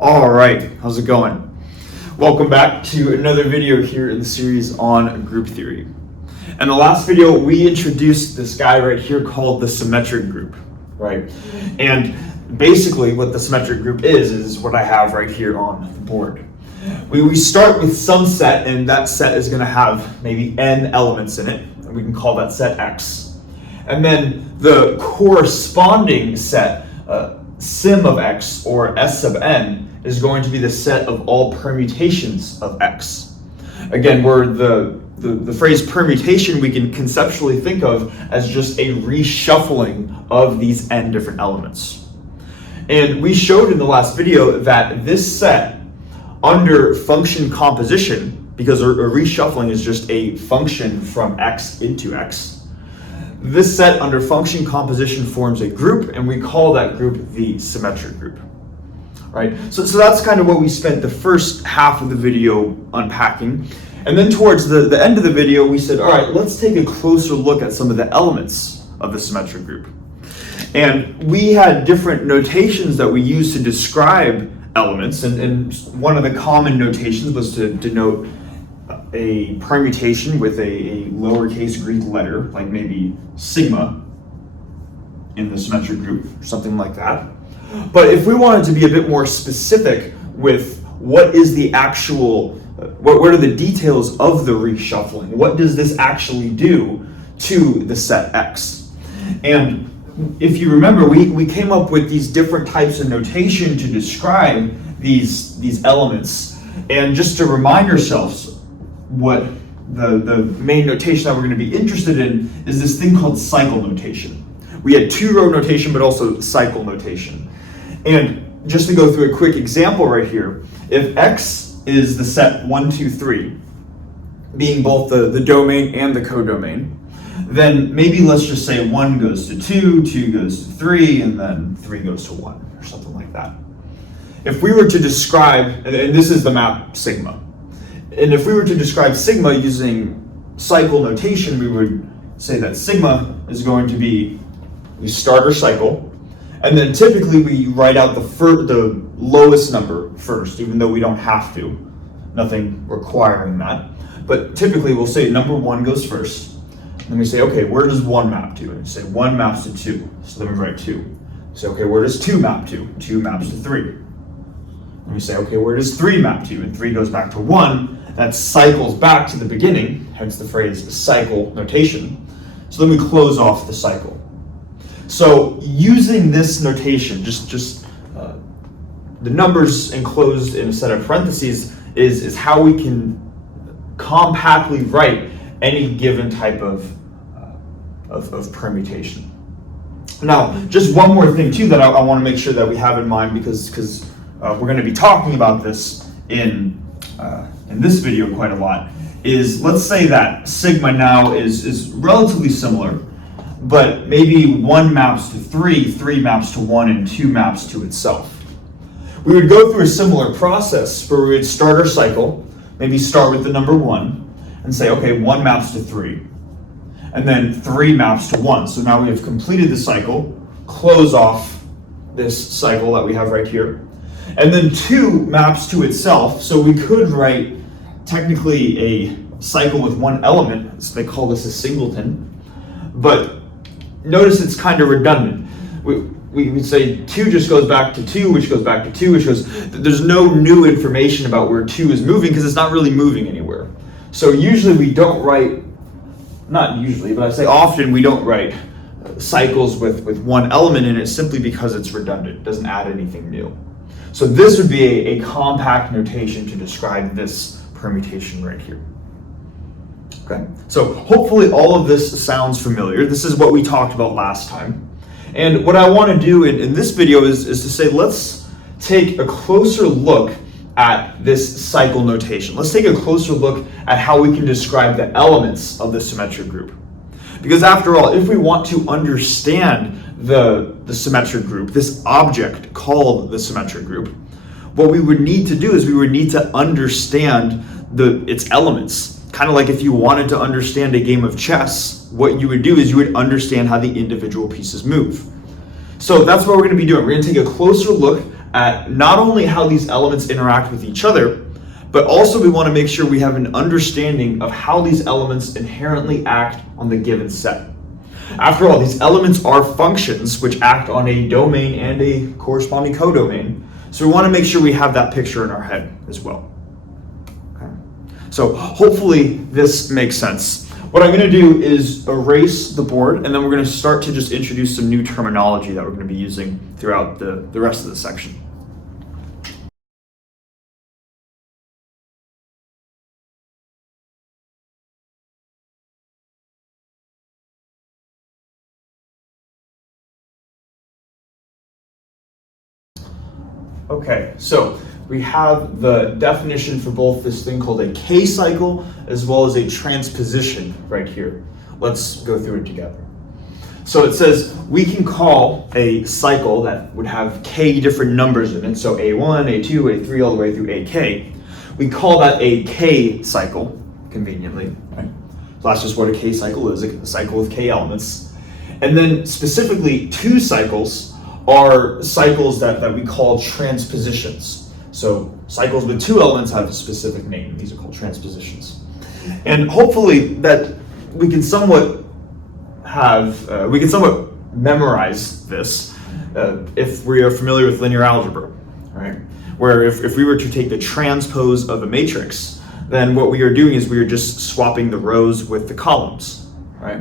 All right, how's it going? Welcome back to another video here in the series on group theory. In the last video, we introduced this guy right here called the symmetric group, right? And basically what the symmetric group is what I have right here on the board. We start with some set, and that set is going to have maybe n elements in it, and we can call that set X. And then the corresponding set, sim of X, or S sub n, is going to be the set of all permutations of X. Again, where the phrase permutation we can conceptually think of as just a reshuffling of these n different elements. And we showed in the last video that this set under function composition, because a reshuffling is just a function from X into X, this set under function composition forms a group, and we call that group the symmetric group. Right? So that's kind of what we spent the first half of the video unpacking. And then towards the end of the video, we said, all right, let's take a closer look at some of the elements of the symmetric group. And we had different notations that we used to describe elements. And one of the common notations was to denote a permutation with a lowercase Greek letter, like maybe sigma in the symmetric group, something like that. But if we wanted to be a bit more specific with what is the actual, what are the details of the reshuffling? What does this actually do to the set X? And if you remember, we came up with these different types of notation to describe these elements. And just to remind ourselves what the main notation that we're going to be interested in is this thing called cycle notation. We had two-row notation, but also cycle notation. And just to go through a quick example right here, if X is the set 1, 2, 3, being both the domain and the codomain, then maybe let's just say 1 goes to 2, 2 goes to 3, and then 3 goes to 1, or something like that. If we were to describe, and this is the map sigma, and if we were to describe sigma using cycle notation, we would say that sigma is going to be, we start our cycle, and then typically we write out the lowest number first, even though we don't have to. Nothing requiring that. But typically we'll say number 1 goes first. And then we say, okay, where does 1 map to? And we say 1 maps to 2. So then we write 2. So okay, where does 2 map to? 2 maps to 3. And we say, okay, where does 3 map to? And 3 goes back to 1. That cycles back to the beginning, hence the phrase cycle notation. So then we close off the cycle. So using this notation, just the numbers enclosed in a set of parentheses is how we can compactly write any given type of permutation. Now, just one more thing too that I want to make sure that we have in mind, because we're going to be talking about this in this video quite a lot, is let's say that sigma now is relatively similar, but maybe 1 maps to 3, 3 maps to 1, and 2 maps to itself. We would go through a similar process where we would start our cycle, maybe start with the number 1, and say, okay, 1 maps to 3, and then 3 maps to 1. So now we have completed the cycle, close off this cycle that we have right here, and then 2 maps to itself. So we could write technically a cycle with 1 element, so they call this a singleton, but notice it's kind of redundant. We would say 2 just goes back to 2, which goes back to 2, which goes, there's no new information about where 2 is moving because it's not really moving anywhere. So usually we don't write, not usually, but I say often we don't write cycles with 1 element in it simply because it's redundant. It doesn't add anything new. So this would be a compact notation to describe this permutation right here. Okay, so hopefully all of this sounds familiar. This is what we talked about last time. And what I want to do in this video is to say, let's take a closer look at this cycle notation. Let's take a closer look at how we can describe the elements of the symmetric group. Because after all, if we want to understand the symmetric group, this object called the symmetric group, what we would need to do is we would need to understand its elements. Kind of like if you wanted to understand a game of chess, what you would do is you would understand how the individual pieces move. So that's what we're going to be doing. We're going to take a closer look at not only how these elements interact with each other, but also we want to make sure we have an understanding of how these elements inherently act on the given set. After all, these elements are functions which act on a domain and a corresponding codomain. So we want to make sure we have that picture in our head as well. Okay. So hopefully this makes sense. What I'm going to do is erase the board, and then we're going to start to just introduce some new terminology that we're going to be using throughout the rest of the section. Okay, so we have the definition for both this thing called a K-cycle as well as a transposition right here. Let's go through it together. So it says we can call a cycle that would have K different numbers in it, so A1, A2, A3, all the way through AK. We call that a K-cycle, conveniently, right? So that's just what a K-cycle is, a cycle with K elements. And then specifically, two cycles are cycles that we call transpositions. So cycles with two elements have a specific name. These are called transpositions. And hopefully that we can somewhat memorize this if we are familiar with linear algebra, right? Where if we were to take the transpose of a matrix, then what we are doing is we are just swapping the rows with the columns, right?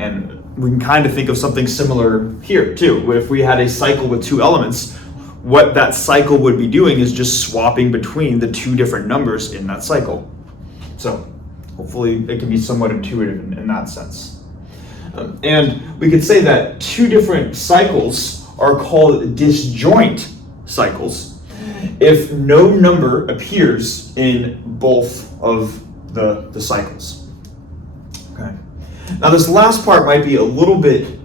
And we can kind of think of something similar here too. If we had a cycle with two elements, what that cycle would be doing is just swapping between the two different numbers in that cycle. So hopefully it can be somewhat intuitive in that sense. And we could say that two different cycles are called disjoint cycles if no number appears in both of the cycles. Okay. Now this last part might be a little bit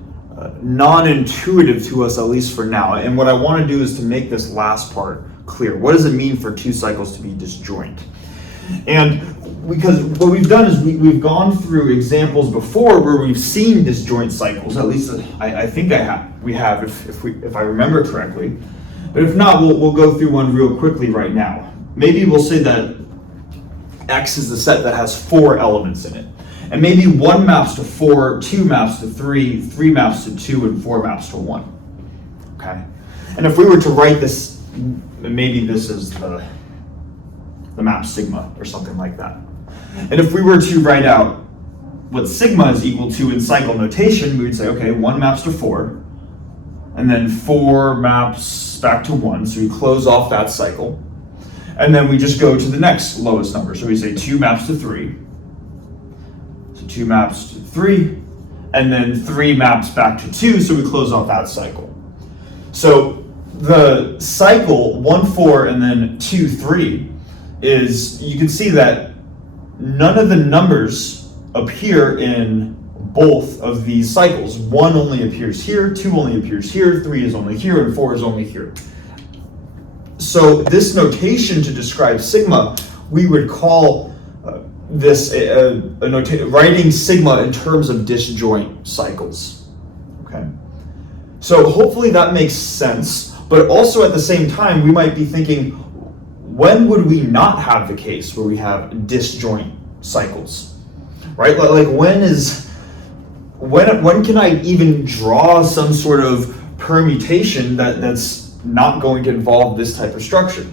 non-intuitive to us, at least for now, and what I want to do is to make this last part clear. What does it mean for two cycles to be disjoint? And because what we've done is we've gone through examples before where we've seen disjoint cycles, at least I think we have if I remember correctly, but if not, we'll go through one real quickly right now. Maybe we'll say that X is the set that has 4 elements in it. And maybe 1 maps to 4, 2 maps to 3, 3 maps to 2, and 4 maps to 1. Okay? And if we were to write this, maybe this is the map sigma or something like that. And if we were to write out what sigma is equal to in cycle notation, we would say, okay, 1 maps to 4, and then 4 maps back to 1, so we close off that cycle. And then we just go to the next lowest number. So we say 2 maps to 3. 2 maps to 3, and then 3 maps back to 2, so we close off that cycle. So the cycle 1, 4, and then 2, 3 is, you can see that none of the numbers appear in both of these cycles. 1 only appears here, 2 only appears here, 3 is only here, and 4 is only here. So this notation to describe sigma, we would call this writing sigma in terms of disjoint cycles. Okay, so hopefully that makes sense, but also at the same time we might be thinking, when would we not have the case where we have disjoint cycles, right? Like when can I even draw some sort of permutation that's not going to involve this type of structure?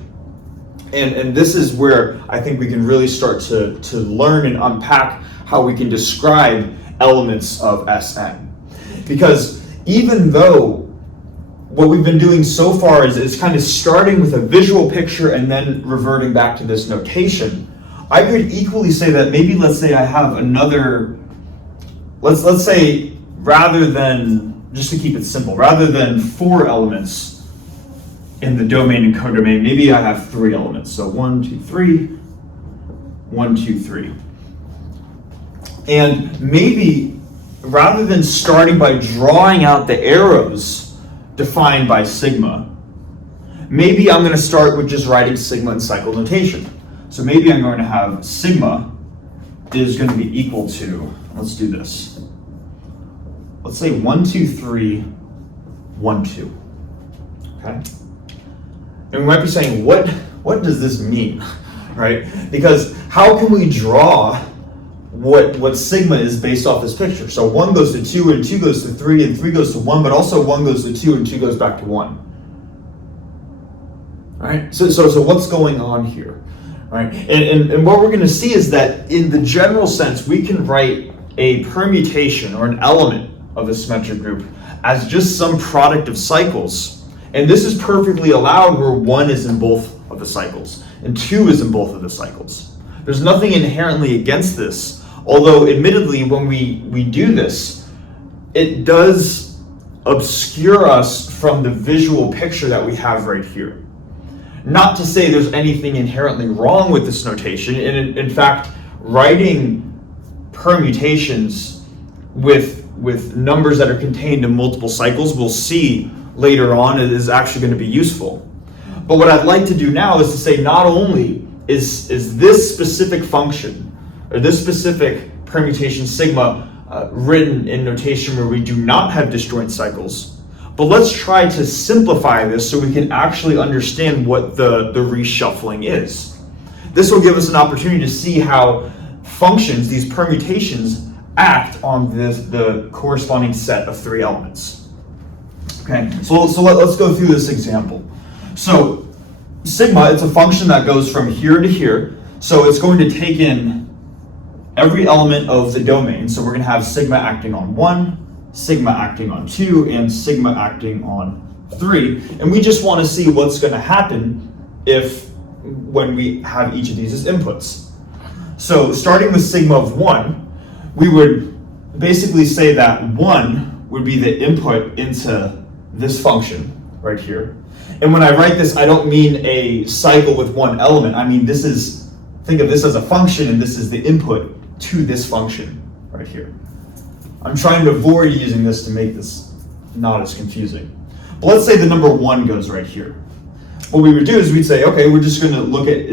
And this is where I think we can really start to learn and unpack how we can describe elements of Sn. Because even though what we've been doing so far is kind of starting with a visual picture and then reverting back to this notation, I could equally say that maybe let's say I have another, let's say rather than, just to keep it simple, rather than 4 elements in the domain and codomain, maybe I have 3 elements. So 1, 2, 3, 1, 2, 3. And maybe rather than starting by drawing out the arrows defined by sigma, maybe I'm going to start with just writing sigma in cycle notation. So maybe I'm going to have sigma is going to be equal to, let's do this. Let's say 1, 2, 3, 1, 2. Okay? And we might be saying, what does this mean, right? Because how can we draw what sigma is based off this picture? So 1 goes to 2, and 2 goes to 3, and 3 goes to 1, but also 1 goes to 2, and 2 goes back to 1. All right, so what's going on here? All right, and what we're going to see is that in the general sense, we can write a permutation or an element of a symmetric group as just some product of cycles. And this is perfectly allowed where 1 is in both of the cycles and 2 is in both of the cycles. There's nothing inherently against this, although admittedly when we do this, it does obscure us from the visual picture that we have right here. Not to say there's anything inherently wrong with this notation, and in fact, writing permutations with numbers that are contained in multiple cycles, we'll see later on, it is actually going to be useful. But what I'd like to do now is to say not only is this specific function, or this specific permutation sigma written in notation where we do not have disjoint cycles, but let's try to simplify this so we can actually understand what the reshuffling is. This will give us an opportunity to see how functions, these permutations, act on the corresponding set of 3 elements. Okay, so let's go through this example. So sigma, it's a function that goes from here to here, so it's going to take in every element of the domain. So we're going to have sigma acting on 1, sigma acting on 2, and sigma acting on 3. And we just want to see what's going to happen when we have each of these as inputs. So starting with sigma of 1, we would basically say that 1 would be the input into this function right here. And when I write this, I don't mean a cycle with one element. I mean, think of this as a function, and this is the input to this function right here. I'm trying to avoid using this to make this not as confusing. But let's say the number 1 goes right here. What we would do is we'd say, okay, we're just going to look at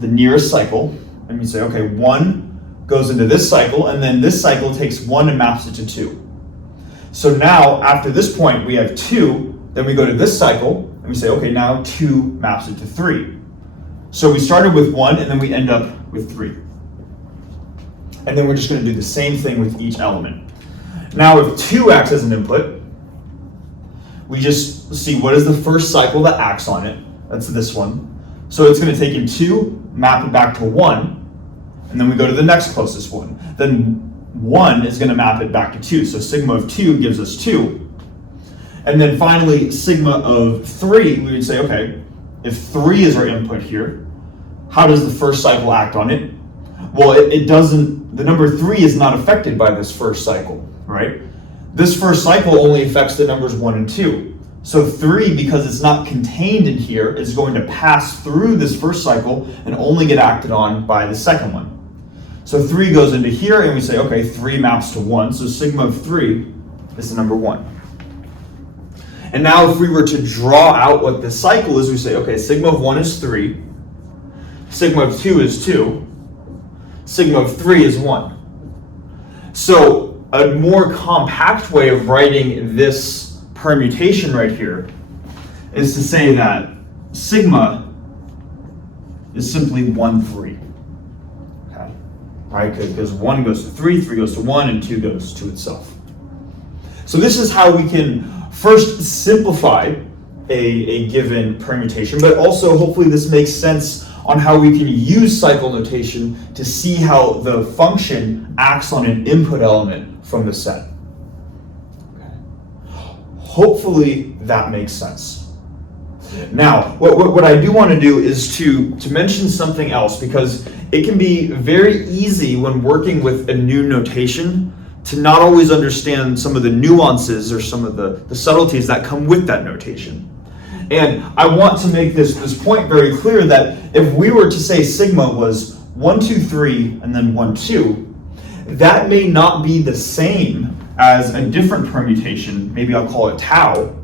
the nearest cycle, and we say, okay, 1 goes into this cycle, and then this cycle takes 1 and maps it to 2. So now, after this point, we have 2, then we go to this cycle, and we say, okay, now 2 maps it to 3. So we started with 1, and then we end up with 3. And then we're just going to do the same thing with each element. Now, if 2 acts as an input, we just see what is the first cycle that acts on it. That's this one. So it's going to take in 2, map it back to 1, and then we go to the next closest one. Then 1 is going to map it back to 2. So sigma of 2 gives us 2. And then finally, sigma of 3, we would say, okay, if 3 is our input here, how does the first cycle act on it? Well, it doesn't, the number 3 is not affected by this first cycle, right? This first cycle only affects the numbers 1 and 2. So 3, because it's not contained in here, is going to pass through this first cycle and only get acted on by the second one. So 3 goes into here, and we say, okay, 3 maps to 1, so sigma of 3 is the number 1. And now if we were to draw out what this cycle is, we say, okay, sigma of 1 is 3, sigma of 2 is 2, sigma of 3 is 1. So a more compact way of writing this permutation right here is to say that sigma is simply 1, 3. Okay, right? Because 1 goes to 3, 3 goes to 1, and 2 goes to itself. So this is how we can first simplify a given permutation, but also hopefully this makes sense on how we can use cycle notation to see how the function acts on an input element from the set. Okay. Hopefully that makes sense. Now, what I do want to do is to mention something else, because it can be very easy when working with a new notation to not always understand some of the nuances or some of the subtleties that come with that notation. And I want to make this point very clear that if we were to say sigma was 1, 2, 3, and then 1, 2, that may not be the same as a different permutation, maybe I'll call it tau,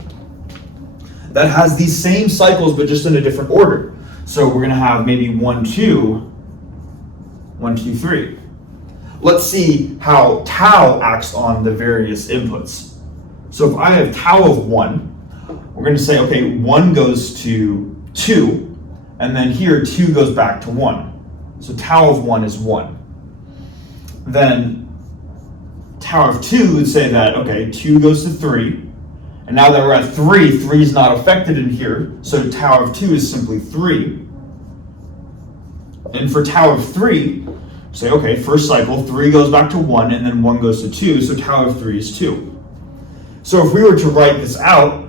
that has these same cycles but just in a different order. So we're going to have maybe 1, 2, 1, 2, 3. Let's see how tau acts on the various inputs. So if I have tau of 1, we're going to say, okay, 1 goes to 2, and then here 2 goes back to 1. So tau of 1 is 1. Then tau of 2 would say that, okay, 2 goes to 3, and now that we're at 3, 3 is not affected in here, so tau of 2 is simply 3. And for tau of 3, say, okay, first cycle, 3 goes back to 1, and then 1 goes to 2, so tau of 3 is 2. So if we were to write this out,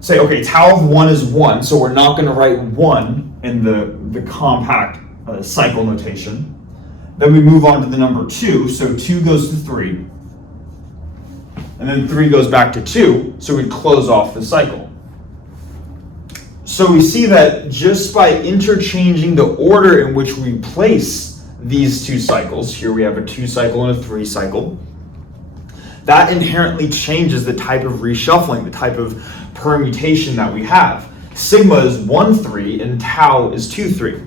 say, okay, tau of 1 is 1, so we're not going to write 1 in the compact cycle notation. Then we move on to the number 2, so 2 goes to 3, and then 3 goes back to 2, so we close off the cycle. So we see that just by interchanging the order in which we place these two cycles, here we have a 2 cycle and a 3 cycle, that inherently changes the type of reshuffling, the type of permutation that we have. Sigma is 1, 3, and tau is 2, 3.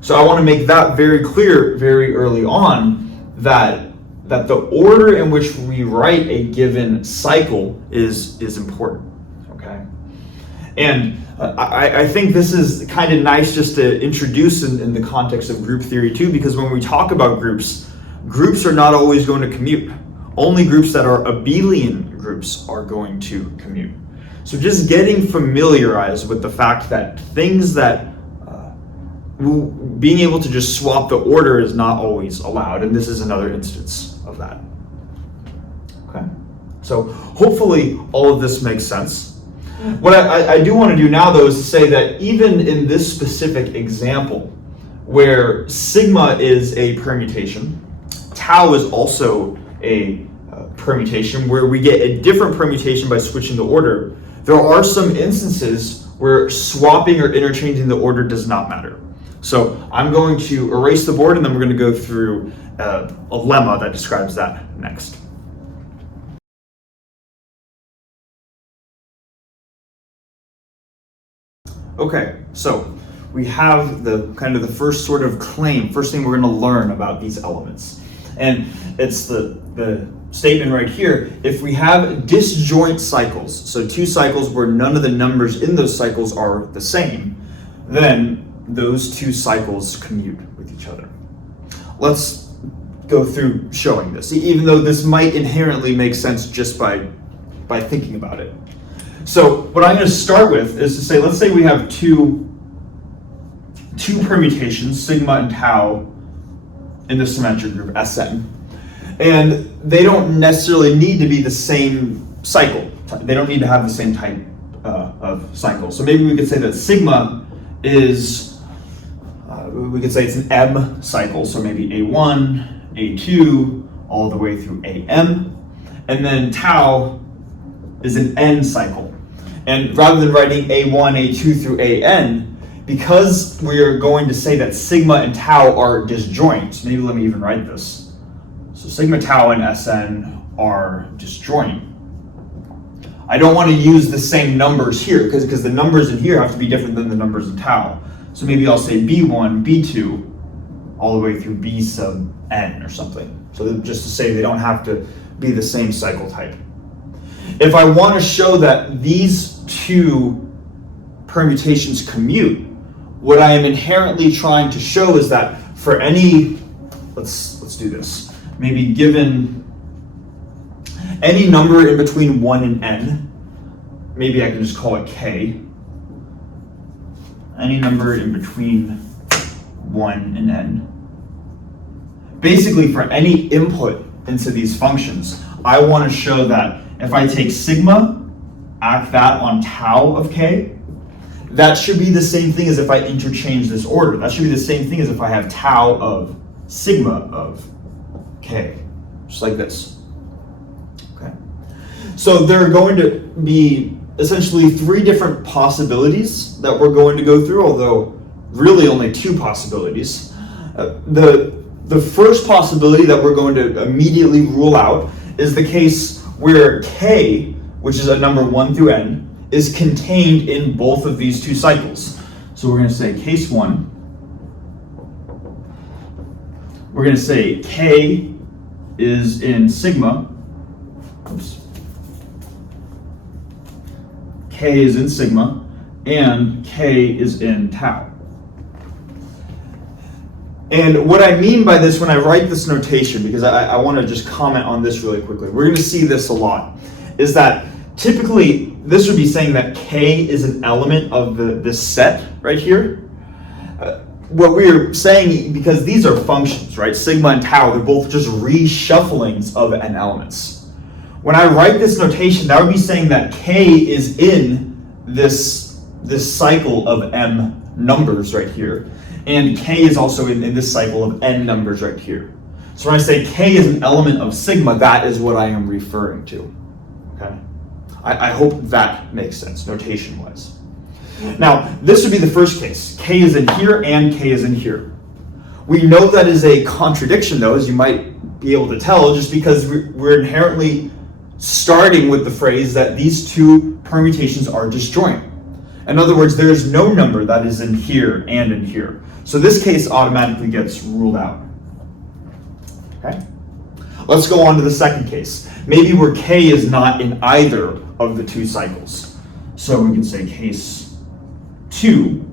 So I want to make that very clear very early on that the order in which we write a given cycle is important, okay? And I think this is kind of nice just to introduce in the context of group theory too, because when we talk about groups are not always going to commute. Only groups that are abelian groups are going to commute. So just getting familiarized with the fact that things that being able to just swap the order is not always allowed, and this is another instance of that. Okay, so hopefully all of this makes sense. What I do want to do now, though, is to say that even in this specific example, where sigma is a permutation, tau is also a permutation, where we get a different permutation by switching the order, there are some instances where swapping or interchanging the order does not matter. So I'm going to erase the board, and then we're going to go through a lemma that describes that next. Okay, so we have the kind of the first sort of claim, first thing we're going to learn about these elements. And it's the statement right here. If we have disjoint cycles, so 2 cycles where none of the numbers in those cycles are the same, then those 2 cycles commute with each other. Let's go through showing this, even though this might inherently make sense just by thinking about it. So what I'm going to start with is to say, let's say we have two permutations, sigma and tau, in the symmetric group Sn, and they don't necessarily need to be the same cycle. They don't need to have the same type of cycle. So maybe we could say that sigma is, we could say it's an M cycle, so maybe A1, A2, all the way through AM, and then tau is an N cycle. And rather than writing A1, A2 through AN, because we are going to say that sigma and tau are disjoint, maybe let me even write this. So sigma, tau, and Sn are disjoint. I don't want to use the same numbers here, because the numbers in here have to be different than the numbers in tau. So maybe I'll say B1, B2, all the way through B sub N or something. So just to say they don't have to be the same cycle type. If I want to show that these 2 permutations commute, what I am inherently trying to show is that for any, let's do this, maybe given any number in between 1 and n, maybe I can just call it k, any number in between 1 and n. Basically, for any input into these functions, I want to show that if I take sigma, act that on tau of k, that should be the same thing as if I interchange this order. That should be the same thing as if I have tau of sigma of k, just like this. Okay. So there are going to be essentially 3 different possibilities that we're going to go through, although really only 2 possibilities. The first possibility that we're going to immediately rule out is the case where k, which is a number 1 through n, is contained in both of these 2 cycles. So we're going to say case 1. We're going to say k is in sigma. Oops. K is in sigma, and k is in tau. And what I mean by this when I write this notation, because I want to just comment on this really quickly, we're going to see this a lot, is that typically this would be saying that k is an element of this set right here. What we're saying, because these are functions, right? Sigma and tau, they're both just reshufflings of n elements. When I write this notation, that would be saying that k is in this cycle of m numbers right here. And k is also in this cycle of n numbers right here. So when I say k is an element of sigma, that is what I am referring to. Okay? I hope that makes sense, notation-wise. Now, this would be the first case. K is in here and k is in here. We know that is a contradiction, though, as you might be able to tell, just because we're inherently starting with the phrase that these two permutations are disjoint. In other words, there is no number that is in here and in here. So this case automatically gets ruled out. Okay? Let's go on to the second case. Maybe where k is not in either of the two cycles. So we can say case 2,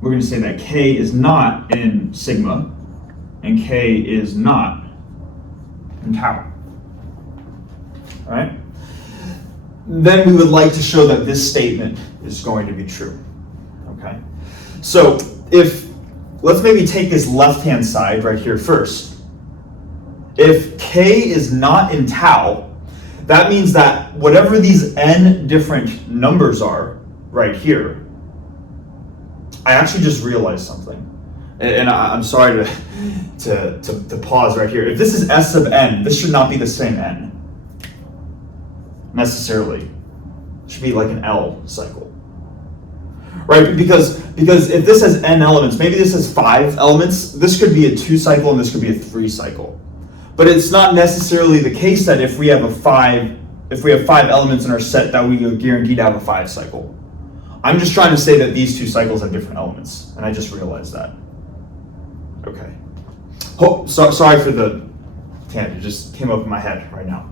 we're going to say that k is not in sigma and k is not in tau. All right? Then we would like to show that this statement is going to be true. Okay? So let's maybe take this left-hand side right here first. If k is not in tau, that means that whatever these n different numbers are right here, I actually just realized something. And I'm sorry to pause right here. If this is S sub n, this should not be the same n necessarily. It should be like an L cycle. Right? Because if this has n elements, maybe this has 5 elements, this could be a 2 cycle and this could be a 3 cycle. But it's not necessarily the case that if we have 5 elements in our set that we are guaranteed to have a 5 cycle. I'm just trying to say that these 2 cycles have different elements, and I just realized that. Okay. Oh, sorry for the tangent, it just came up in my head right now.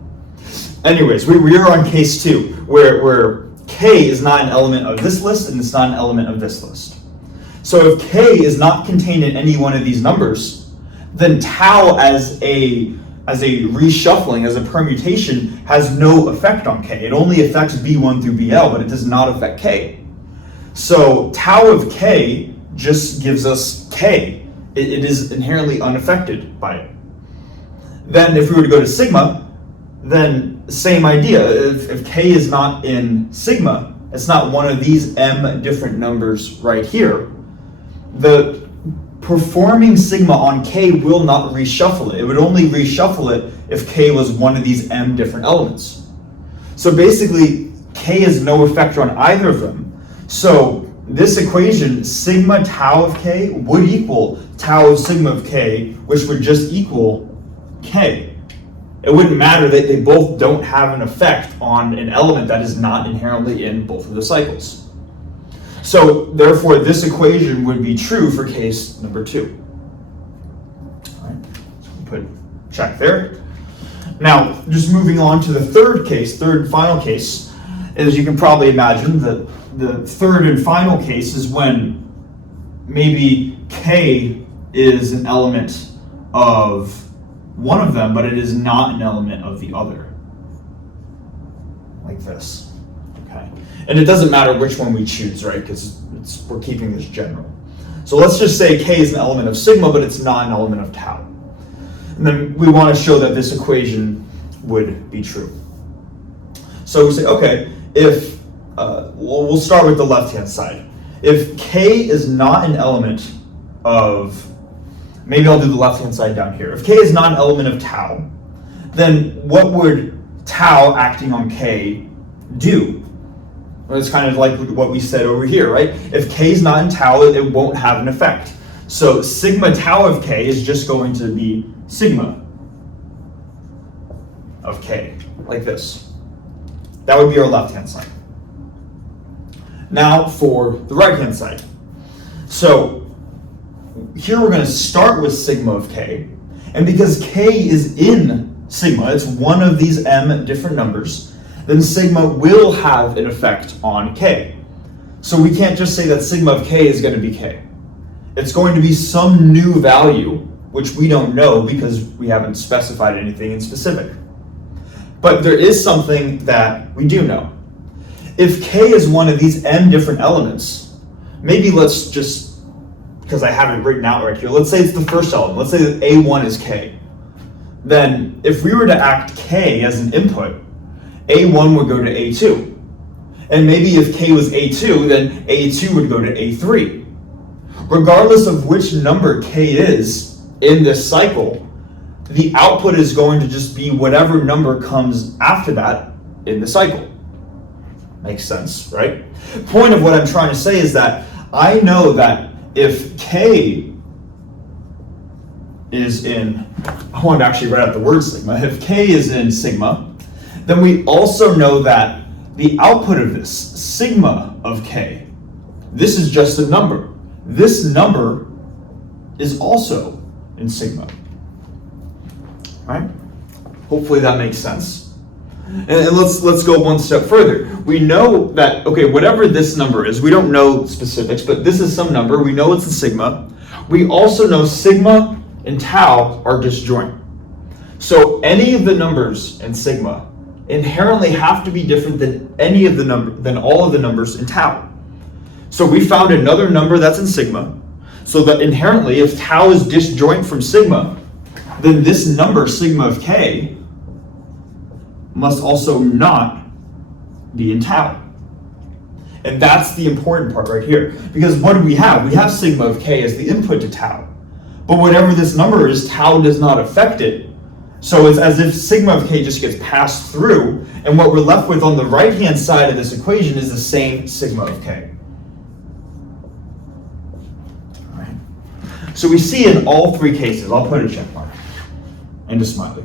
Anyways, we are on case 2, where k is not an element of this list and it's not an element of this list. So if k is not contained in any one of these numbers, then tau as a reshuffling, as a permutation, has no effect on k. It only affects b1 through bl, but it does not affect k. So tau of k just gives us k. It is inherently unaffected by it. Then if we were to go to sigma, then same idea. If k is not in sigma, it's not one of these m different numbers right here, the performing sigma on k will not reshuffle it. It would only reshuffle it if k was one of these m different elements. So basically, k has no effect on either of them. So this equation, sigma tau of k, would equal tau of sigma of k, which would just equal k. It wouldn't matter that they both don't have an effect on an element that is not inherently in both of the cycles. So therefore, this equation would be true for case number 2. All right, so put check there. Now, just moving on to the third and final case, as you can probably imagine, the third and final case is when maybe k is an element of one of them, but it is not an element of the other. Like this. Okay. And it doesn't matter which one we choose, right? Because we're keeping this general. So let's just say k is an element of sigma, but it's not an element of tau. And then we want to show that this equation would be true. So we say, okay, if we'll start with the left-hand side. If k is not an element of, maybe I'll do the left-hand side down here. If k is not an element of tau, then what would tau acting on k do? Well, it's kind of like what we said over here, right? If k is not in tau, it won't have an effect. So sigma tau of k is just going to be sigma of k, like this. That would be our left-hand side. Now for the right-hand side. So here we're going to start with sigma of k, and because k is in sigma, it's one of these m different numbers, then sigma will have an effect on k. So we can't just say that sigma of k is going to be k. It's going to be some new value, which we don't know because we haven't specified anything in specific. But there is something that we do know. If k is one of these n different elements, maybe let's just, because I have it written out right here, let's say it's the first element. Let's say that a1 is k. Then if we were to act k as an input, a1 would go to a2. And maybe if k was a2, then a2 would go to a3. Regardless of which number k is in this cycle, the output is going to just be whatever number comes after that in the cycle. Makes sense, right? Point of what I'm trying to say is that I know that if k is in, I want to actually write out the word sigma, if k is in sigma, then we also know that the output of this, sigma of k, this is just a number. This number is also in sigma, right? Hopefully that makes sense. And let's go one step further. We know that, okay, whatever this number is, we don't know specifics, but this is some number. We know it's a sigma. We also know sigma and tau are disjoint. So any of the numbers in sigma inherently have to be different than than all of the numbers in tau. So we found another number that's in sigma, so that inherently if tau is disjoint from sigma, then this number, sigma of k, must also not be in tau. And that's the important part right here. Because what do we have? We have sigma of k as the input to tau. But whatever this number is, tau does not affect it. So it's as if sigma of k just gets passed through, and what we're left with on the right-hand side of this equation is the same sigma of k. All right. So we see in all three cases, I'll put a check mark and a smiley.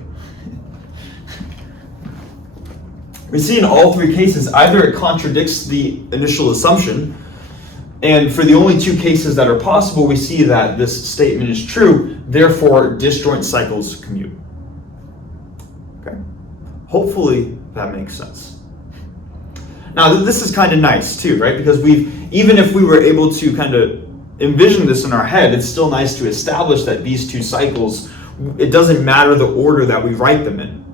We see in all three cases, either it contradicts the initial assumption, and for the only two cases that are possible, we see that this statement is true, therefore disjoint cycles commute. Okay? Hopefully that makes sense. Now this is kind of nice too, right? Because even if we were able to kind of envision this in our head, it's still nice to establish that these two cycles, it doesn't matter the order that we write them in.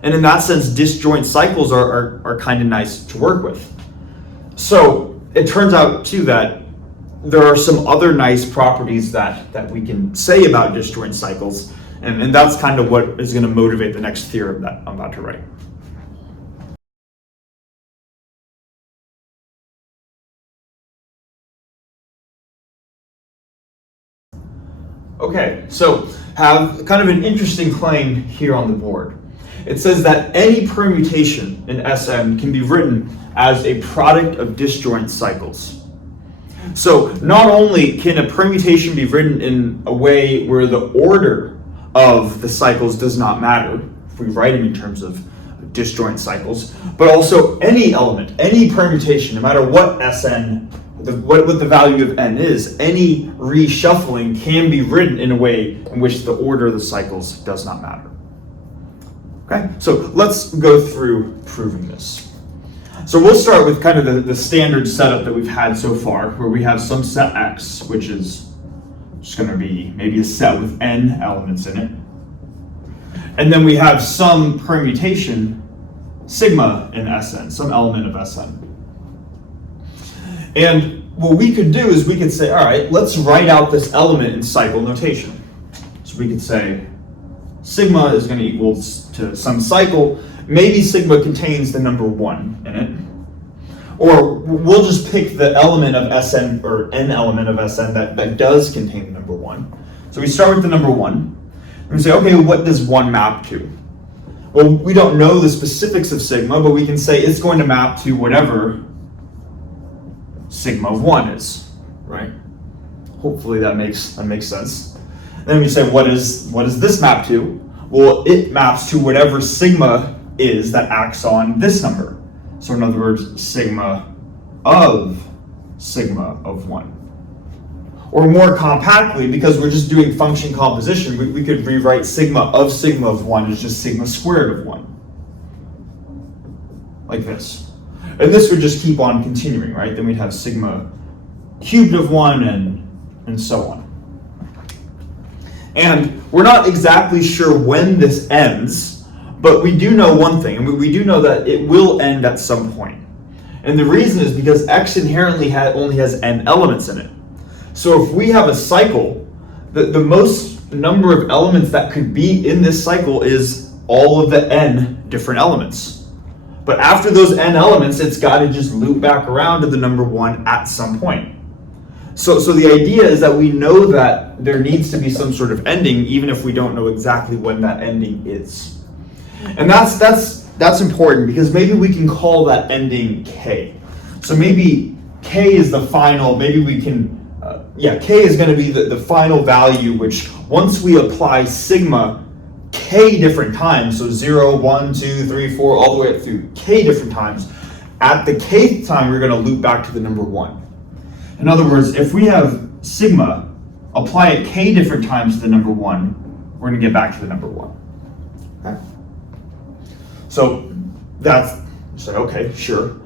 And in that sense, disjoint cycles are kind of nice to work with. So it turns out too that there are some other nice properties that we can say about disjoint cycles, and that's kind of what is going to motivate the next theorem that I'm about to write. Okay, so have kind of an interesting claim here on the board. It says that any permutation in Sn can be written as a product of disjoint cycles. So not only can a permutation be written in a way where the order of the cycles does not matter, if we write them in terms of disjoint cycles, but also any element, any permutation, no matter what Sn, what the value of n is, any reshuffling can be written in a way in which the order of the cycles does not matter. Okay, so let's go through proving this. So we'll start with kind of the standard setup that we've had so far, where we have some set X, which is just going to be maybe a set with n elements in it. And then we have some permutation, sigma in Sn, some element of Sn. And what we could do is we could say, all right, let's write out this element in cycle notation. So we could say sigma is going to equal to some cycle. Maybe sigma contains the number 1 in it. Or we'll just pick the element of Sn, or n element of Sn that does contain the number 1. So we start with the number 1. And we say, okay, what does 1 map to? Well, we don't know the specifics of sigma, but we can say it's going to map to whatever sigma of 1 is, right? Hopefully that makes sense. Then we say, what does this map to? Well, it maps to whatever sigma is that acts on this number. So in other words, sigma of 1. Or more compactly, because we're just doing function composition, we could rewrite sigma of 1 as just sigma squared of 1. like this. And this would just keep on continuing, right? Then we'd have sigma cubed of 1 and so on. And we're not exactly sure when this ends, but we do know one thing, and we do know that it will end at some point. And the reason is because X inherently only has n elements in it. So if we have a cycle, the most number of elements that could be in this cycle is all of the n different elements. But after those n elements, it's got to just loop back around to the number 1 at some point. So the idea is that we know that there needs to be some sort of ending, even if we don't know exactly when that ending is. And that's important, because maybe we can call that ending k. So maybe k is the final, maybe we can, k is going to be the final value, which once we apply sigma k different times, so 0, 1, 2, 3, 4, all the way up through k different times, at the kth time we're going to loop back to the number 1. In other words, if we have sigma, apply it k different times to the number 1, we're going to get back to the number 1. Okay? So that's, say, okay, sure.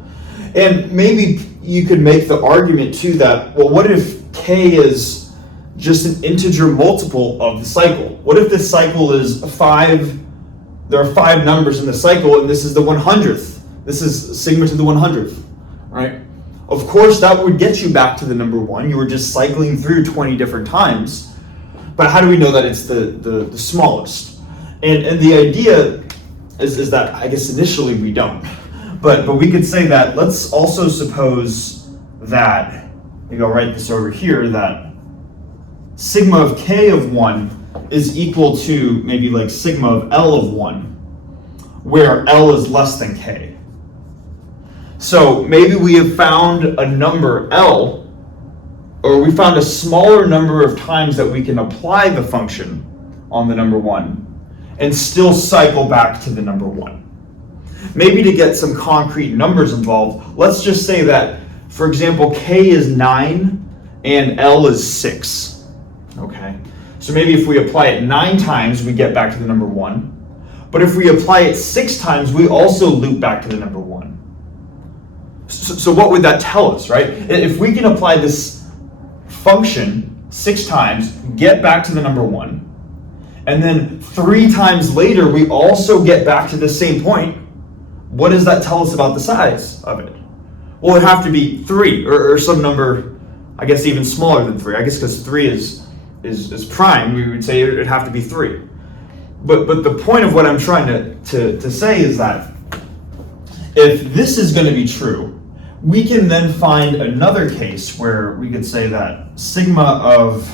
And maybe you could make the argument too that, well, what if k is just an integer multiple of the cycle? What if this cycle is 5, there are 5 numbers in the cycle, and this is the 100th. This is sigma to the 100th, right? Of course, that would get you back to the number 1. You were just cycling through 20 different times. But how do we know that it's the smallest? And the idea is that, I guess initially we don't. But we could say that, let's also suppose that, maybe I'll write this over here, that sigma of k of 1 is equal to maybe like sigma of L of 1, where L is less than k. So maybe we have found a number L, or we found a smaller number of times that we can apply the function on the number 1 and still cycle back to the number 1. Maybe to get some concrete numbers involved, let's just say that, for example, k is 9 and L is 6. Okay, so maybe if we apply it 9 times, we get back to the number 1. But if we apply it 6 times, we also loop back to the number 1. So what would that tell us, right? If we can apply this function 6 times, get back to the number 1, and then 3 times later we also get back to the same point, what does that tell us about the size of it? Well, it would have to be 3, or some number, I guess even smaller than 3. I guess because 3 is prime, we would say it would have to be 3. But the point of what I'm trying to say is that if this is going to be true, we can then find another case where we could say that sigma of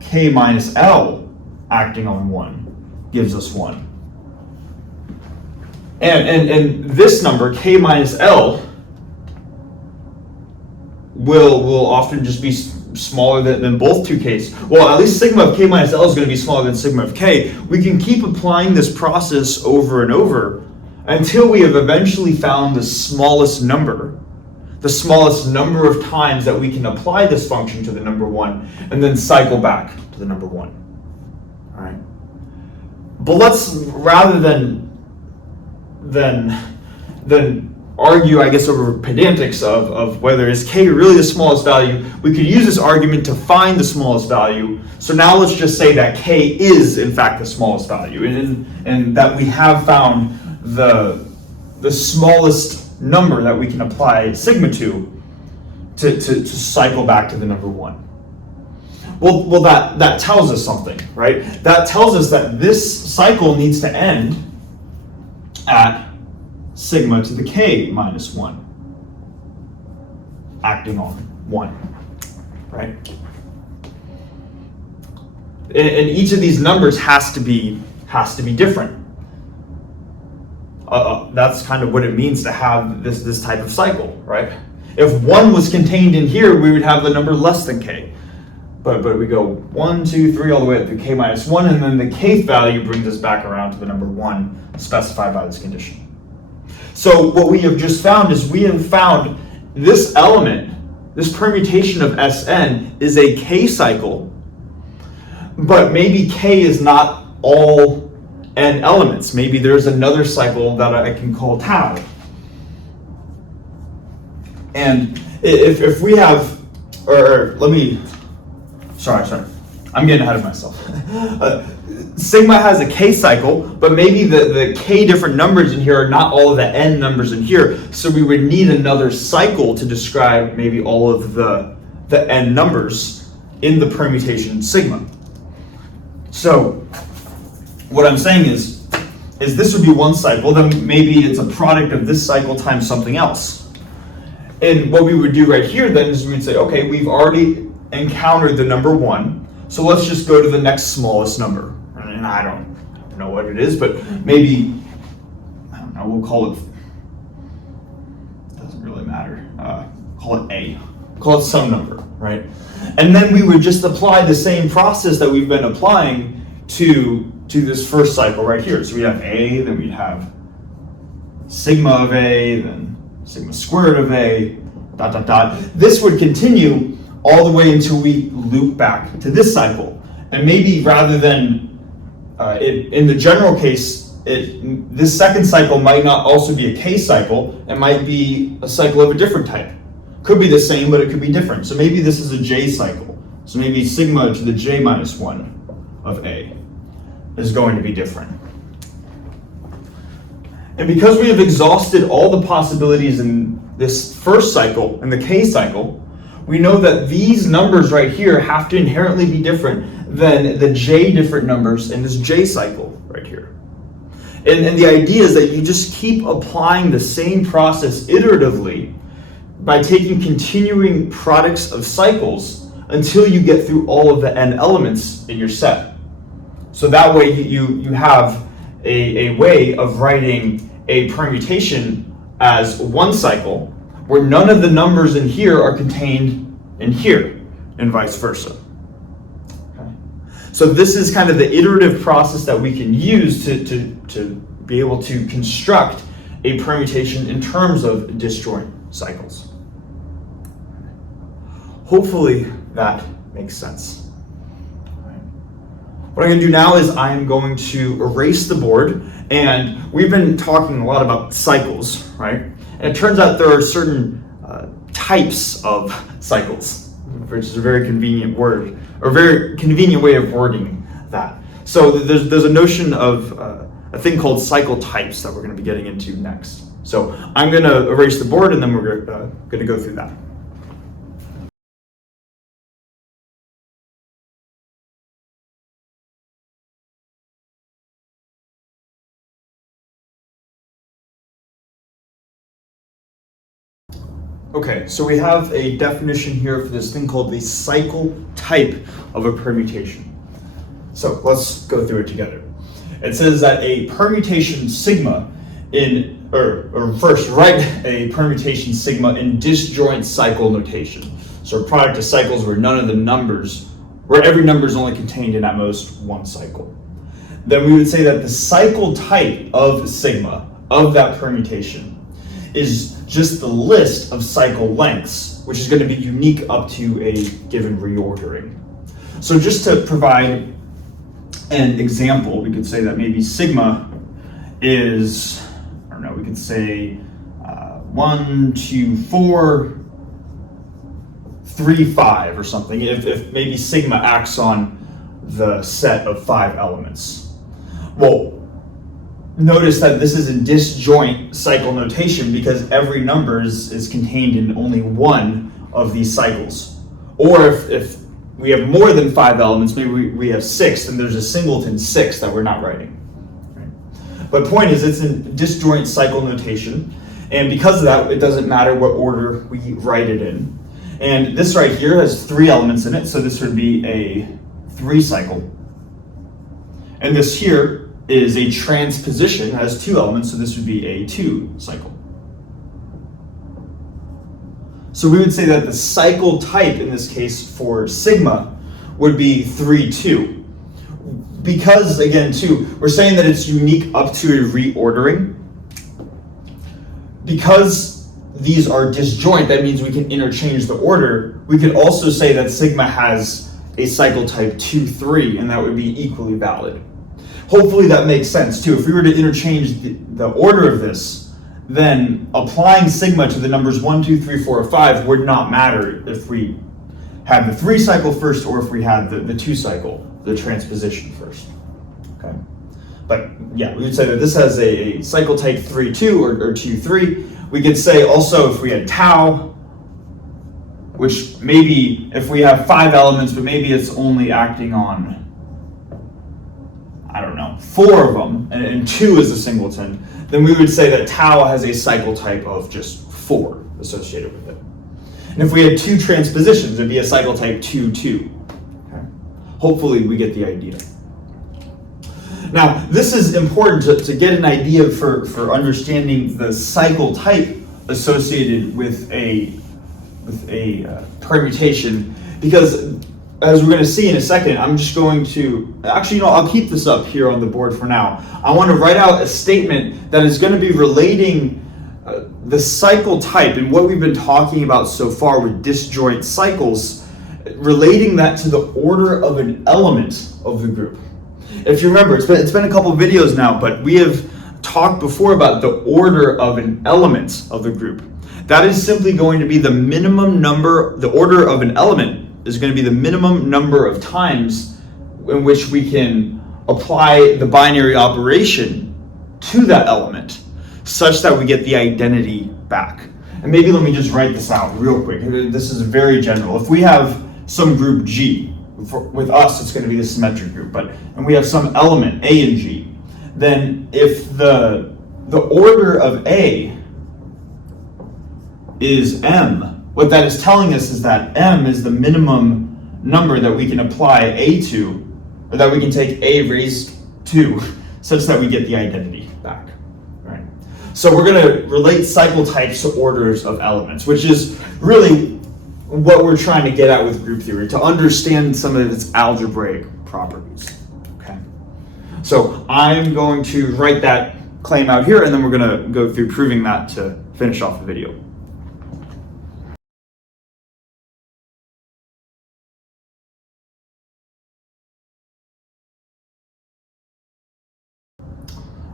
k minus L acting on 1 gives us 1. And this number, k minus L, will often just be smaller than both 2 k's. Well, at least sigma of k minus L is going to be smaller than sigma of k. We can keep applying this process over and over until we have eventually found the smallest number of times that we can apply this function to the number 1, and then cycle back to the number 1. All right. But let's, rather than argue, I guess, over pedantics of whether is k really the smallest value, we could use this argument to find the smallest value. So now let's just say that k is in fact the smallest value, and that we have found the smallest number that we can apply sigma to cycle back to the number 1. Well, that tells us something, right? That tells us that this cycle needs to end at sigma to the k minus 1, acting on 1, right? And each of these numbers has to be different. That's kind of what it means to have this type of cycle, right? If 1 was contained in here, we would have the number less than k. But we go 1, 2, 3, all the way up to k minus 1, and then the kth value brings us back around to the number 1 specified by this condition. So what we have just found is we have found this element, this permutation of Sn is a k cycle, but maybe k is not all n elements. Maybe there's another cycle that I can call tau. And if we have, sorry, I'm getting ahead of myself. Sigma has a k cycle, but maybe the k different numbers in here are not all of the n numbers in here, so we would need another cycle to describe maybe all of the n numbers in the permutation sigma. So what I'm saying is this would be one cycle, then maybe it's a product of this cycle times something else. And what we would do right here then is we'd say, okay, we've already encountered the number 1, so let's just go to the next smallest number. And I don't know what it is, but maybe, I don't know, we'll call it, doesn't really matter, call it A. Call it some number, right? And then we would just apply the same process that we've been applying to this first cycle right here. So we have A, then we'd have sigma of A, then sigma squared of A, dot, dot, dot. This would continue all the way until we loop back to this cycle. And maybe rather than, in the general case, this second cycle might not also be a K cycle, it might be a cycle of a different type. Could be the same, but it could be different. So maybe this is a J cycle. So maybe sigma to the J minus 1 of A is going to be different. And because we have exhausted all the possibilities in this first cycle, in the K cycle, we know that these numbers right here have to inherently be different than the J different numbers in this J cycle right here. And the idea is that you just keep applying the same process iteratively by taking continuing products of cycles until you get through all of the n elements in your set. So that way you have a way of writing a permutation as one cycle where none of the numbers in here are contained in here, and vice versa. Okay. So this is kind of the iterative process that we can use to be able to construct a permutation in terms of disjoint cycles. Hopefully that makes sense. What I'm going to do now is I'm going to erase the board, and we've been talking a lot about cycles, right? And it turns out there are certain types of cycles, which is a very convenient word, or very convenient way of wording that. So there's a notion of a thing called cycle types that we're going to be getting into next. So I'm going to erase the board, and then we're going to go through that. Okay, so we have a definition here for this thing called the cycle type of a permutation. So let's go through it together. It says that a permutation sigma or first write a permutation sigma in disjoint cycle notation. So a product of cycles where every number is only contained in at most one cycle. Then we would say that the cycle type of sigma of that permutation is just the list of cycle lengths, which is going to be unique up to a given reordering. So just to provide an example, we could say that maybe sigma is, I don't know, we could say 1, 2, 4, 3, 5 or something, if maybe sigma acts on the set of 5 elements. Well, notice that this is a disjoint cycle notation because every number is contained in only one of these cycles. Or if we have more than 5 elements, maybe we have 6, then there's a singleton 6 that we're not writing. Right? But point is, it's in disjoint cycle notation, and because of that, it doesn't matter what order we write it in. And this right here has 3 elements in it, so this would be a 3 cycle. And this here is a transposition, has 2 elements, so this would be a 2 cycle. So we would say that the cycle type in this case for sigma would be 3, 2. Because, again, we're saying that it's unique up to a reordering. Because these are disjoint, that means we can interchange the order. We could also say that sigma has a cycle type 2, 3, and that would be equally valid. hopefully that makes sense too. If we were to interchange the order of this, then applying sigma to the numbers 1, 2, 3, 4, or 5 would not matter if we had the 3 cycle first or if we had the 2 cycle, the transposition first. Okay. But yeah, we would say that this has a cycle type 3, 2 or 2, 3. We could say also if we had tau, which maybe if we have 5 elements, but maybe it's only acting on, I don't know, 4 of them, and 2 is a singleton, then we would say that tau has a cycle type of just 4 associated with it. And if we had 2 transpositions, it'd be a cycle type 2, 2. Okay. Hopefully we get the idea. Now, this is important to get an idea for understanding the cycle type associated with a permutation, because as we're going to see in a second, I'm just going to, actually, I'll keep this up here on the board for now. I want to write out a statement that is going to be relating the cycle type and what we've been talking about so far with disjoint cycles, relating that to the order of an element of the group. If you remember, it's been a couple of videos now, but we have talked before about the order of an element of the group. That is simply going to be the minimum number, the order of an element is going to be the minimum number of times in which we can apply the binary operation to that element such that we get the identity back. And maybe let me just write this out real quick. This is very general. If we have some group G, with us it's going to be the symmetric group, and we have some element A and G, then if the order of A is M, what that is telling us is that M is the minimum number that we can apply A to, or that we can take A raised to, such that we get the identity back. Right? So we're going to relate cycle types to orders of elements, which is really what we're trying to get at with group theory, to understand some of its algebraic properties. Okay. So I'm going to write that claim out here, and then we're going to go through proving that to finish off the video.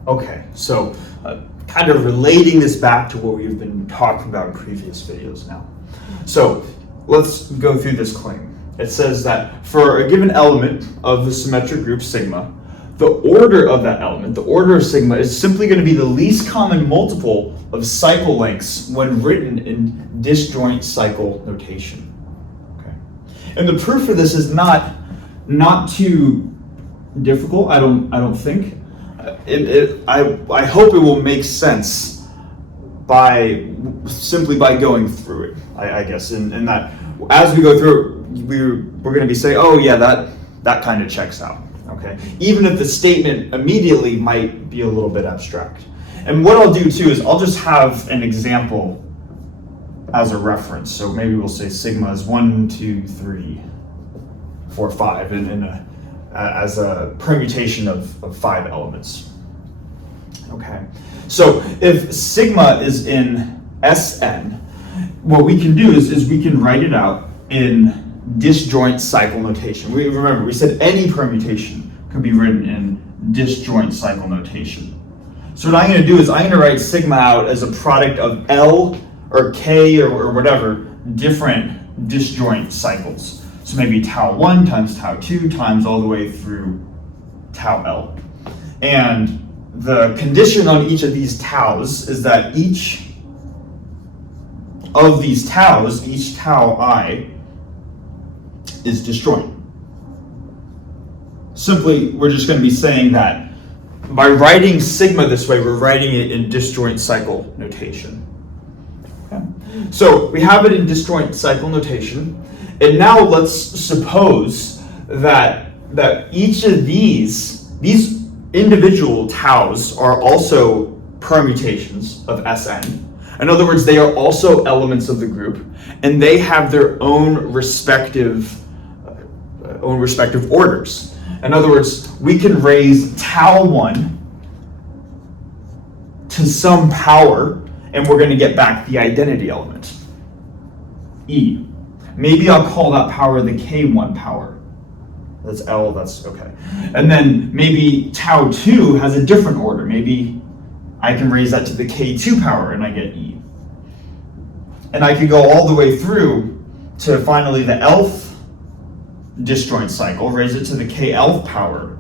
Okay, so kind of relating this back to what we've been talking about in previous videos now. So let's go through this claim. It says that for a given element of the symmetric group sigma, the order of that element, the order of sigma, is simply going to be the least common multiple of cycle lengths when written in disjoint cycle notation. Okay. And the proof for this is not too difficult, I don't think. I hope it will make sense simply by going through it, I guess, and that as we go through it, we're going to be saying, oh yeah, that kind of checks out. Okay, even if the statement immediately might be a little bit abstract. And what I'll do too is I'll just have an example as a reference. So maybe we'll say sigma is 1, 2, 3, 4, 5 as a permutation of 5 elements. Okay, so if sigma is in Sn, what we can do is we can write it out in disjoint cycle notation. Remember, we said any permutation can be written in disjoint cycle notation. So what I'm going to do is I'm going to write sigma out as a product of L or K or whatever different disjoint cycles. So maybe tau 1 times tau 2 times all the way through tau L. And the condition on each of these taus is that each of these taus, each tau I, is disjoint. Simply, we're just going to be saying that by writing sigma this way, we're writing it in disjoint cycle notation. Okay. So we have it in disjoint cycle notation. And now let's suppose that each of these individual taus are also permutations of Sn. In other words, they are also elements of the group, and they have their own respective orders. In other words, we can raise tau 1 to some power, and we're going to get back the identity element, E. Maybe I'll call that power the K1 power. That's L, that's okay. And then maybe tau 2 has a different order. Maybe I can raise that to the K2 power and I get E. And I could go all the way through to finally the Lth disjoint cycle, raise it to the KL power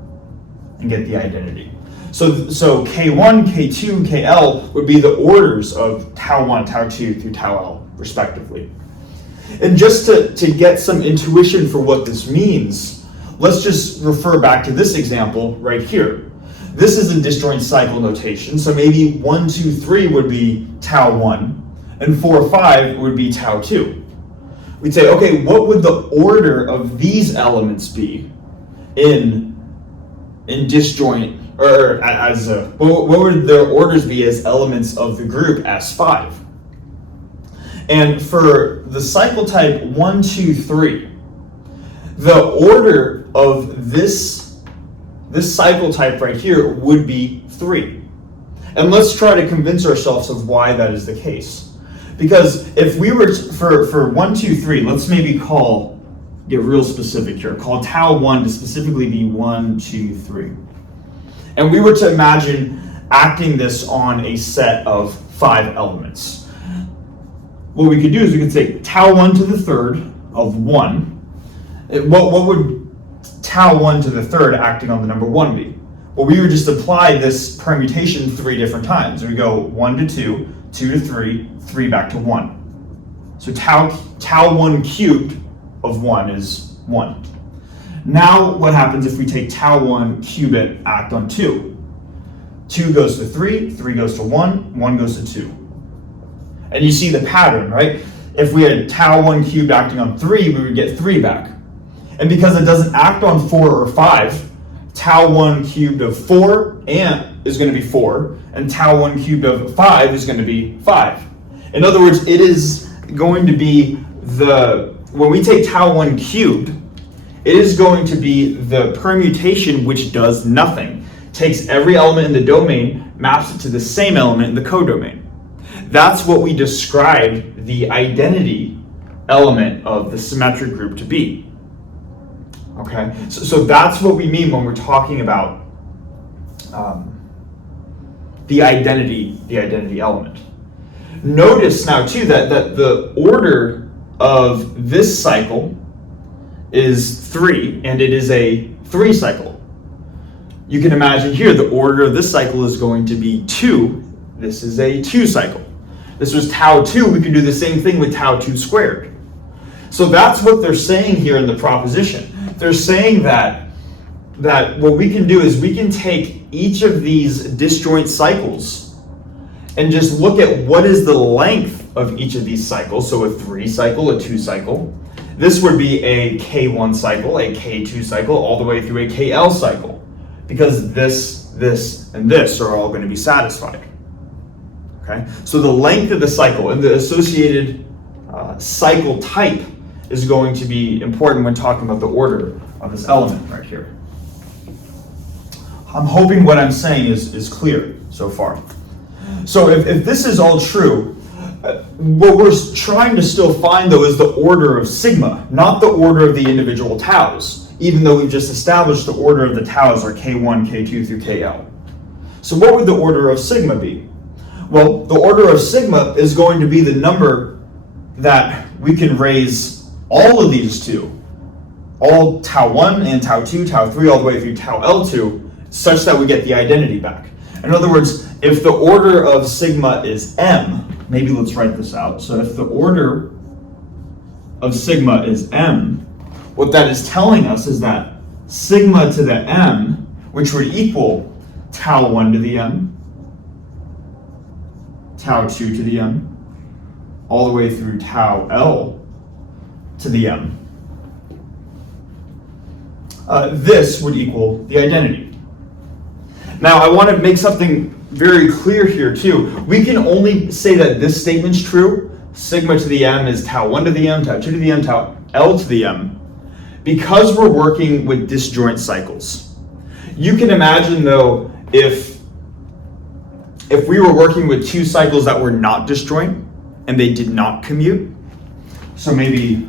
and get the identity. So K1, K2, KL would be the orders of tau 1, tau 2 through tau L, respectively. And just to get some intuition for what this means, let's just refer back to this example right here. This is in disjoint cycle notation, so maybe 1, 2, 3 would be tau 1, and 4, 5 would be tau 2. We'd say, okay, what would the order of these elements be in disjoint, or what would their orders be as elements of the group S5? And for the cycle type 1, 2, 3, the order of this cycle type right here would be 3. And let's try to convince ourselves of why that is the case. Because if we were for 1, 2, 3, let's maybe get real specific here, call tau 1 to specifically be 1, 2, 3. And we were to imagine acting this on a set of 5 elements. What we could do is we could say tau 1 to the third of 1. What would tau 1 to the third acting on the number 1 be? Well, we would just apply this permutation 3 different times. And we go 1 to 2, 2 to 3, 3 back to 1. So tau 1 cubed of 1 is 1. Now what happens if we take tau 1, cube it, act on 2? 2 goes to 3, 3 goes to 1, 1 goes to 2. And you see the pattern, right? If we had tau 1 cubed acting on 3, we would get 3 back. And because it doesn't act on 4 or 5, tau 1 cubed of 4 is going to be 4, and tau 1 cubed of 5 is going to be 5. In other words, it is going to be when we take tau 1 cubed, it is going to be the permutation which does nothing. Takes every element in the domain, maps it to the same element in the codomain. That's what we described the identity element of the symmetric group to be. Okay, so that's what we mean when we're talking about the identity element. Notice now too that the order of this cycle is 3, and it is a 3 cycle. You can imagine here the order of this cycle is going to be 2. This is a 2 cycle. This was tau 2. We can do the same thing with tau 2 squared. So that's what they're saying here in the proposition. They're saying that what we can do is we can take each of these disjoint cycles and just look at what is the length of each of these cycles. So a 3 cycle, a 2 cycle. This would be a K1 cycle, a K2 cycle, all the way through a KL cycle, because this, and this are all going to be satisfied. Okay, so the length of the cycle and the associated cycle type is going to be important when talking about the order of this element right here. I'm hoping what I'm saying is clear so far. So if this is all true, what we're trying to still find though is the order of sigma, not the order of the individual taus, even though we've just established the order of the taus are K1, K2 through KL. So what would the order of sigma be? Well, the order of sigma is going to be the number that we can raise all of these to, all tau 1 and tau 2, tau 3, all the way through tau L2, such that we get the identity back. In other words, if the order of sigma is m, maybe let's write this out. So if the order of sigma is m, what that is telling us is that sigma to the m, which would equal tau 1 to the m, tau 2 to the m, all the way through tau L to the m. This would equal the identity. Now I want to make something very clear here too. We can only say that this statement's true, sigma to the m is tau 1 to the m, tau 2 to the m, tau L to the m, because we're working with disjoint cycles. You can imagine though, if we were working with 2 cycles that were not disjoint and they did not commute, so maybe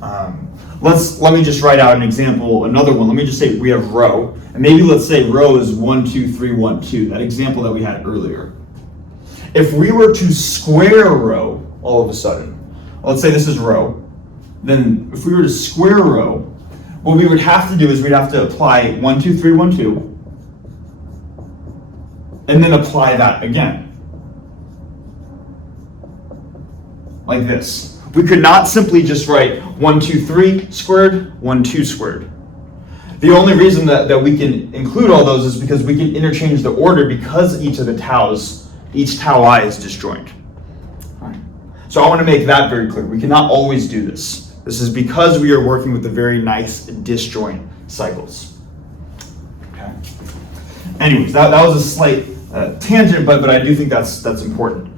Let me just write out an example, another one. Let me just say we have row, and maybe let's say row is 1, 2, 3, 1, 2, that example that we had earlier. If we were to square row all of a sudden, let's say this is row, then if we were to square row, what we would have to do is we'd have to apply 1, 2, 3, 1, 2, and then apply that again. Like this. We could not simply just write 1, 2, 3 squared, 1, 2 squared. The only reason that we can include all those is because we can interchange the order because each tau I is disjoint. Right. So I want to make that very clear. We cannot always do this. This is because we are working with the very nice disjoint cycles. Okay. Anyways, that was a slight tangent, but I do think that's important.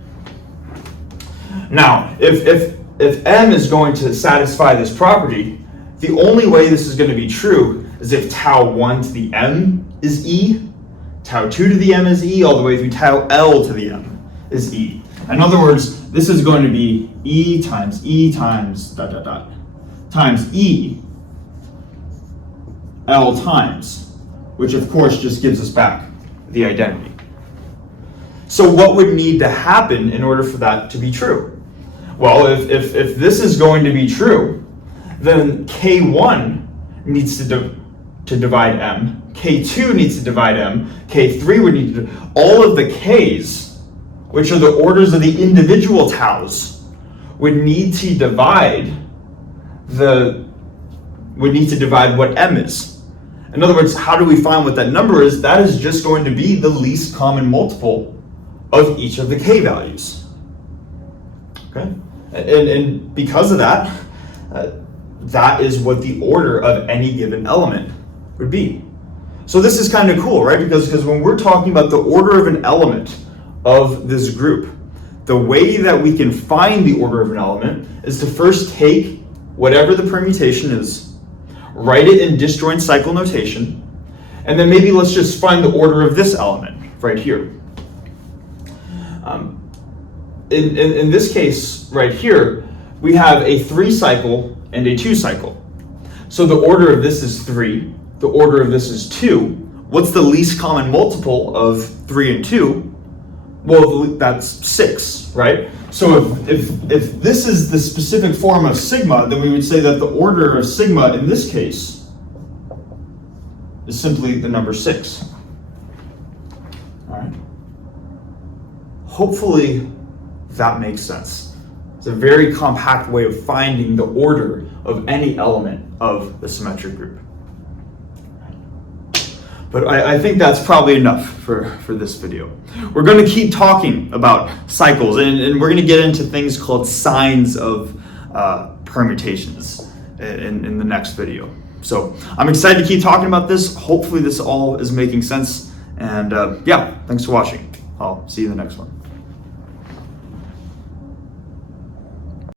Now, if M is going to satisfy this property, the only way this is going to be true is if tau 1 to the M is E, tau 2 to the M is E, all the way through tau L to the M is E. In other words, this is going to be E times dot dot dot times E L times, which of course just gives us back the identity. So what would need to happen in order for that to be true? Well, if this is going to be true, then K1 needs to divide M, K2 needs to divide M, K3 would need to, all of the Ks, which are the orders of the individual taus, would need to divide what M is. In other words, how do we find what that number is? That is just going to be the least common multiple of each of the K values. Okay? And because of that, that is what the order of any given element would be. So this is kind of cool, right? Because when we're talking about the order of an element of this group, the way that we can find the order of an element is to first take whatever the permutation is, write it in disjoint cycle notation, and then maybe let's just find the order of this element right here. In this case right here, we have a 3 cycle and a 2 cycle. So the order of this is 3, the order of this is 2. What's the least common multiple of 3 and 2? Well, that's 6, right? So if this is the specific form of sigma, then we would say that the order of sigma in this case is simply the number 6. All right. Hopefully that makes sense. It's a very compact way of finding the order of any element of the symmetric group. But I think that's probably enough for this video. We're going to keep talking about cycles, and we're going to get into things called signs of permutations in the next video. So I'm excited to keep talking about this. Hopefully this all is making sense. And yeah, thanks for watching. I'll see you in the next one.